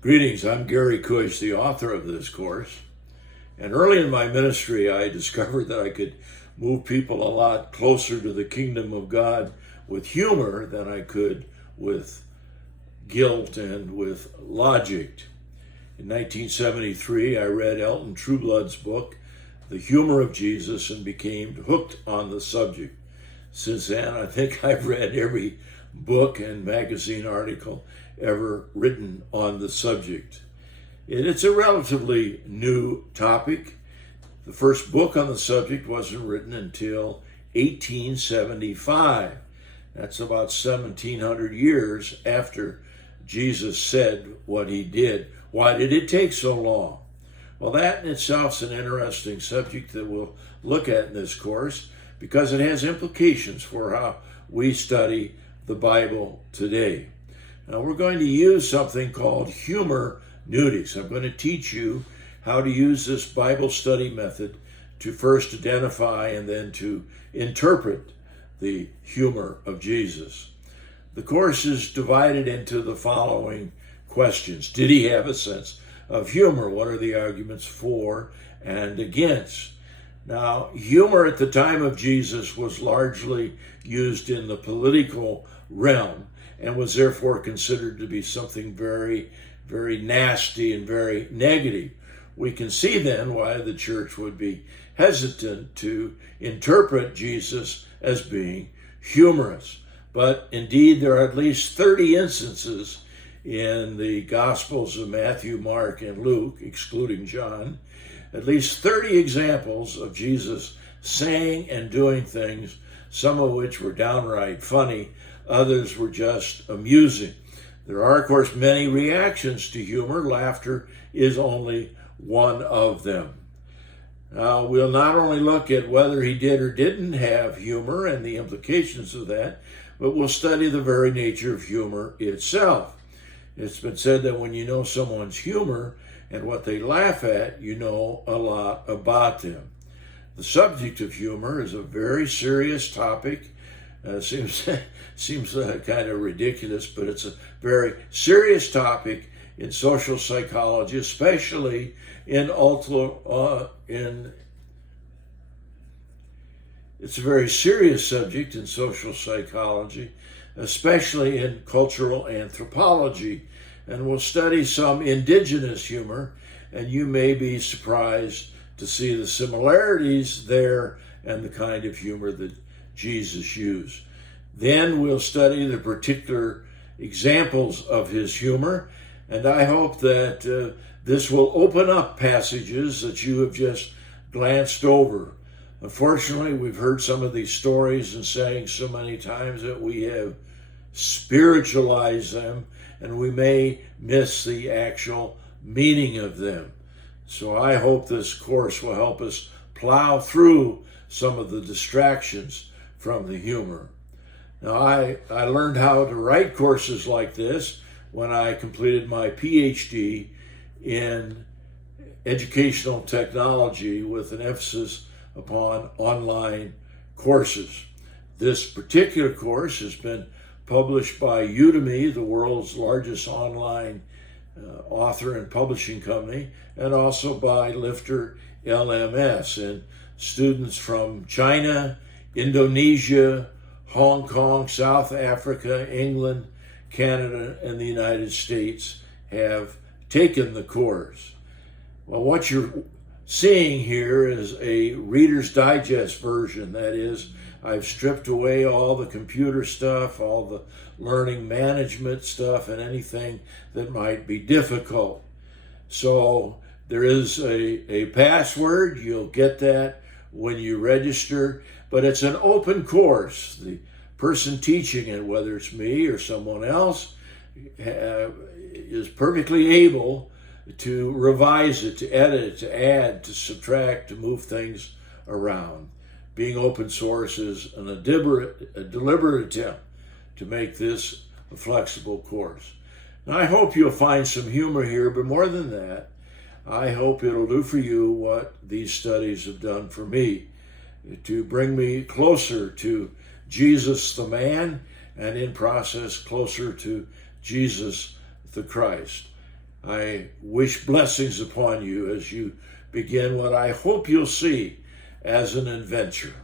Greetings, I'm Gary Cush, the author of this course. And early in my ministry, I discovered that I could move people a lot closer to the kingdom of God with humor than I could with guilt and with logic. In 1973, I read Elton Trueblood's book, The Humor of Jesus, and became hooked on the subject. Since then, I think I've read every book and magazine article ever written on the subject. It's a relatively new topic. The first book on the subject wasn't written until 1875. That's about 1700 years after Jesus said what he did. Why did it take so long? Well, that in itself is an interesting subject that we'll look at in this course because it has implications for how we study the Bible today. Now, we're going to use something called hermeneutics. I'm going to teach you how to use this Bible study method to first identify and then to interpret the humor of Jesus. The course is divided into the following questions. Did he have a sense of humor? What are the arguments for and against? Now, humor at the time of Jesus was largely used in the political realm and was therefore considered to be something very, very nasty and very negative. We can see then why the church would be hesitant to interpret Jesus as being humorous. But indeed, there are at least 30 instances in the Gospels of Matthew, Mark, and Luke, excluding John, at least 30 examples of Jesus saying and doing things, some of which were downright funny, others were just amusing. There are, of course, many reactions to humor. Laughter is only one of them. Now, we'll not only look at whether he did or didn't have humor and the implications of that, but we'll study the very nature of humor itself. It's been said that when you know someone's humor and what they laugh at, you know a lot about them. The subject of humor is a very serious topic. Seems kind of ridiculous, but it's a very serious topic in social psychology, especially it's a very serious subject in social psychology, especially in cultural anthropology. And we'll study some indigenous humor, and you may be surprised to see the similarities there and the kind of humor that Jesus used. Then we'll study the particular examples of his humor, and I hope that this will open up passages that you have just glanced over. Unfortunately, we've heard some of these stories and sayings so many times that we have spiritualized them, and we may miss the actual meaning of them. So I hope this course will help us plow through some of the distractions from the humor. Now, I learned how to write courses like this when I completed my PhD in educational technology with an emphasis upon online courses. This particular course has been published by Udemy, the world's largest online author and publishing company, and also by Lifter LMS. And students from China, Indonesia, Hong Kong, South Africa, England, Canada, and the United States have taken the course. Well, what you're seeing here is a Reader's Digest version. That is, I've stripped away all the computer stuff, all the learning management stuff, and anything that might be difficult. So there is a password. You'll get that when you register, but it's an open course. The person teaching it, whether it's me or someone else, is perfectly able to revise it, to edit, to add, to subtract, to move things around. Being open source is a deliberate attempt to make this a flexible course. Now, I hope you'll find some humor here, but more than that, I hope it'll do for you what these studies have done for me, to bring me closer to Jesus the man and in process closer to Jesus the Christ. I wish blessings upon you as you begin what I hope you'll see as an adventure.